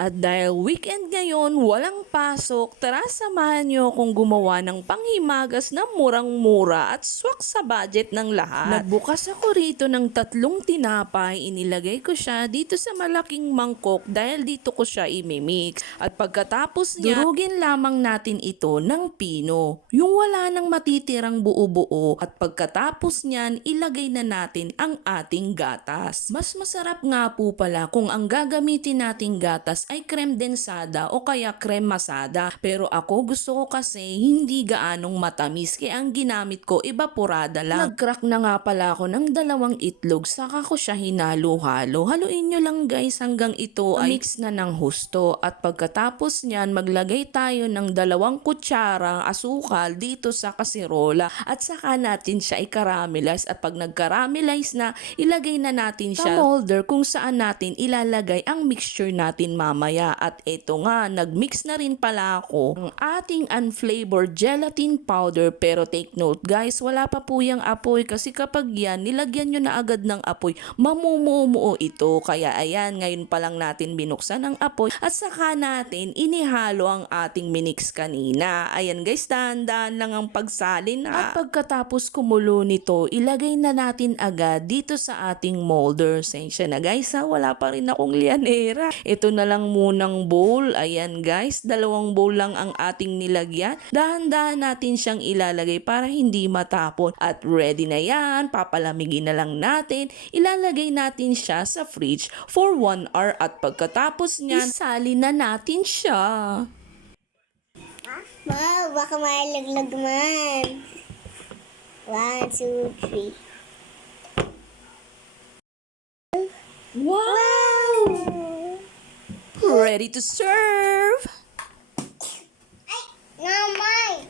At dahil weekend ngayon, walang pasok, tara samahan nyo akong gumawa ng panghimagas na murang-mura at swak sa budget ng lahat. Nagbukas ako rito ng 3 tinapay, inilagay ko siya dito sa malaking mangkok dahil dito ko siya imimix. At pagkatapos niya, durugin lamang natin ito ng pino, yung wala nang matitirang buo-buo. At pagkatapos niyan, ilagay na natin ang ating gatas. Mas masarap nga po pala kung ang gagamitin nating gatas ay creme densada o kaya creme masada. Pero ako gusto ko kasi hindi gaanong matamis kaya ang ginamit ko evaporada lang. Nag-crack na nga pala ako ng 2 itlog saka ko siya hinalo-halo. Haluin nyo lang guys hanggang ito ay mix na ng husto. At pagkatapos nyan maglagay tayo ng 2 kutsara asukal dito sa kasirola at saka natin siya i-caramelize. At pag nag-caramelize na, ilagay na natin siya sa molder kung saan natin ilalagay ang mixture natin mamaya. At ito nga, nagmix na rin pala ako ng ating unflavored gelatin powder. Pero take note guys, wala pa po yung apoy kasi kapag yan, nilagyan nyo na agad ng apoy, mamumuo ito. Kaya ayan, ngayon pa lang natin binuksan ang apoy at saka natin inihalo ang ating minix kanina. Ayan guys, dahan-dahan lang ang pagsalin na. At pagkatapos kumulo nito, ilagay na natin agad dito sa ating molder. Sensya na guys ha, wala pa rin akong lianera. Ito na lang munang bowl. Ayan guys, 2 bowl lang ang ating nilagyan. Dahan-dahan natin siyang ilalagay para hindi matapon. At ready na yan, papalamigin na lang natin. Ilalagay natin siya sa fridge for 1 hour at pagkatapos niyan, isalin na natin siya. Wow, baka malaglag man. 1, 2, 3. Wow! Ready to serve! Namay!